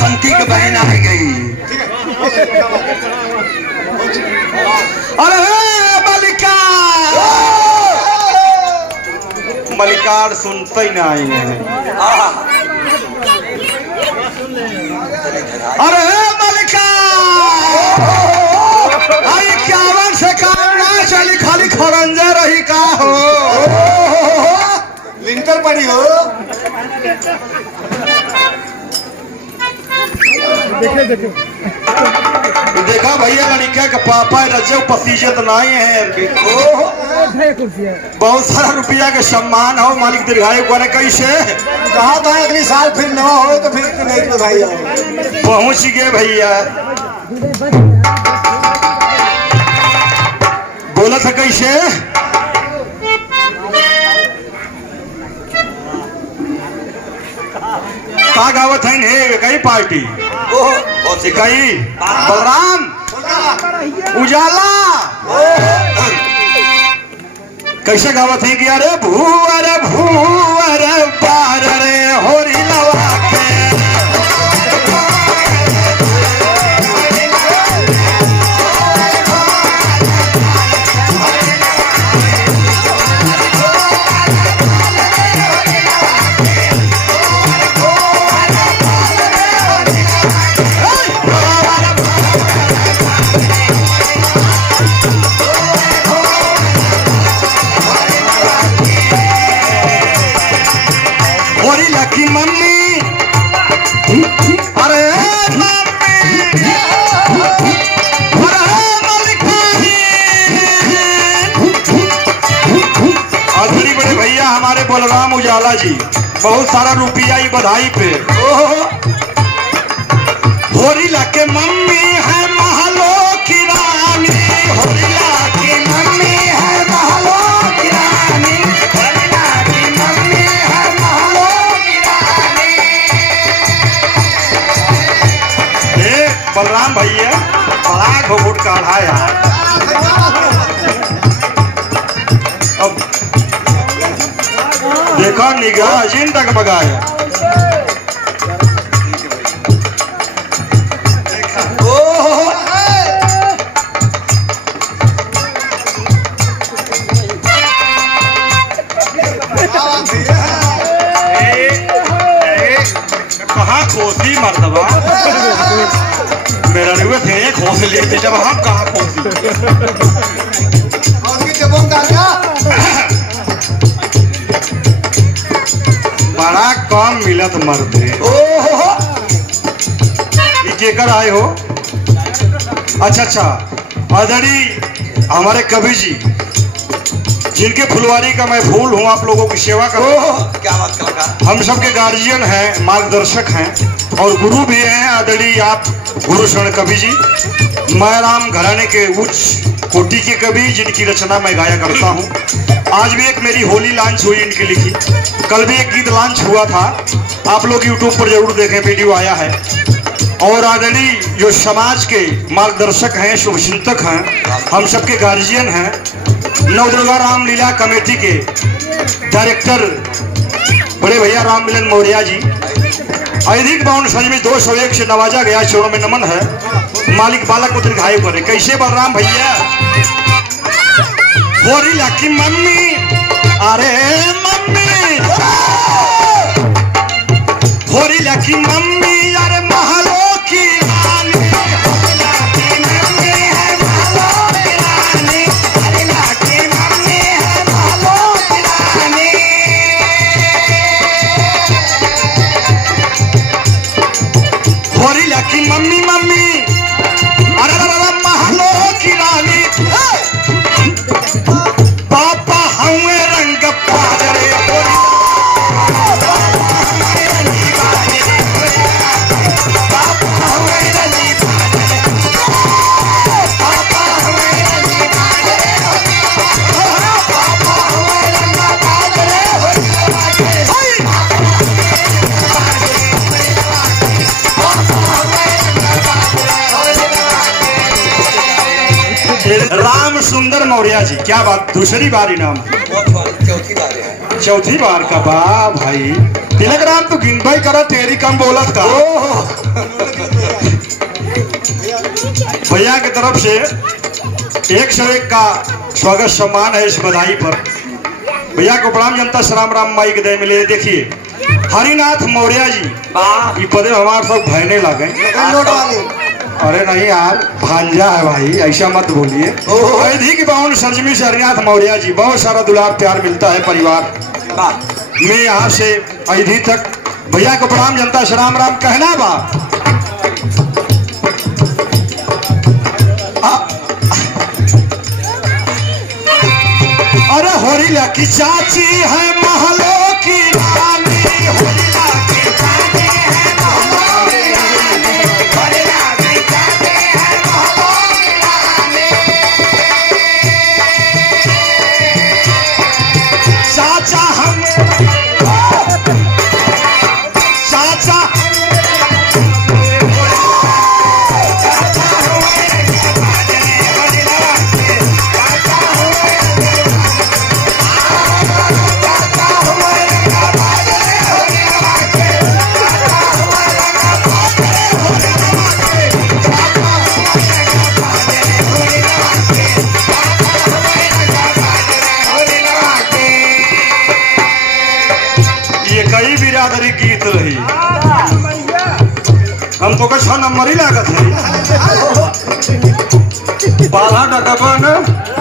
बसंती की बहन आ गई। अरे मलिकार सुनते ही नहीं है। अरे मलिकार आई क्या से काम ना चली, खाली खरंजा रही का हो, लिंटर पड़ी हो। देखे देखे देखा भैया लड़का का पापा रजे पसीजत नहीं है। बहुत सारा रुपया के सम्मान हो, मालिक दीर्घायु को कैसे कहा था अगले साल फिर नवा हो तो फिर नहीं तो भाई पहुंच गए भैया। बोला था कैसे का गावत है कई पार्टी कई बलराम उजाला कैसे गावत है कि अरे भूअर बार रे होरी लवा के की मम्मी, अरे अधरी बड़े भैया हमारे बलराम उजाला जी बहुत सारा रुपया ही बधाई पे। होरीला के मम्मी है महलों की रानी, होरीला की मम्मी है महलों की रानी, होरीला की मम्मी है महलों की रानी। बलराम भैया बड़ा घोट काढ़ा यार। अब देखो निगाह जिन तक बगाया। कहाँ खोसी मर्दबा मेरा नहीं थे खोस लेते जब हम कहाँ खोसी बड़ा कम मिलत मर्दे। केकर आए हो? अच्छा अदड़ी हमारे कवि जी जिनके फुलवारी का मैं फूल हूँ, आप लोगों की सेवा करो। क्या बात कर हम सबके गार्जियन हैं, मार्गदर्शक हैं और गुरु भी हैं। आदरणीय आप गुरु शरण कवि जी, मैं राम घराने के उच्च कोटि के कवि जिनकी रचना मैं गाया करता हूँ। आज भी एक मेरी होली लॉन्च हुई इनकी लिखी, कल भी एक गीत लॉन्च हुआ था, आप लोग यूट्यूब पर जरूर देखें, वीडियो आया है। और आदरणीय जो समाज के मार्गदर्शक हैं, शुभचिंतक हैं, हम सबके गार्जियन हैं, नवदुर्गा रामलीला कमेटी के डायरेक्टर बड़े भैया राम मिलन मौर्य जी, अधिक बाउंड सज में 201 से नवाजा गया, चोरों में नमन है। मालिक बालक को दीर्घायु करे। कैसे बलराम भैया? होरीला की मम्मी, अरे मम्मी, होरीला की मम्मी, अरे महलों की रानी, होरीला की मम्मी है महलों की रानी, होरीला की मम्मी है महलों की रानी। होरीला की मम्मी मम्मी, अरे महलों की रानी, पापा हमें रंग पाजरे, राम सुंदर मौर्य जी, क्या बात, दूसरी बार इनाम, चौथी बार है। चौथी बार का। वाह भाई, तिलक राम तो गिन भाई करा, तेरी कम बोलत का। भैया की तरफ से 101 का स्वागत सम्मान है इस बधाई पर। भैया को प्रणाम। जनता श्राम राम माई के दय मिले। देखिए हरिनाथ मौर्य जी ये पदे हमारे सब भयने लगे। नोट वाले अरे नहीं यार, भांजा है भाई, ऐसा मत बोलिए। अयोध्या की बावन सरजमी से हरिनाथ मौर्य जी, बहुत सारा दुलार प्यार मिलता है परिवार में। यहाँ से अयोध्या तक भैया को प्रणाम। जनता श्राम राम कहना बा। अरे होरिला की चाची है महलों की रानी, होरिला की चाची है महलों की रानी, होरिला की चाची है महलों की रानी। चाचा हम चाचा कई बिरादरी गीत रही। हम तो 6 नंबर ही लागत है। 12 टका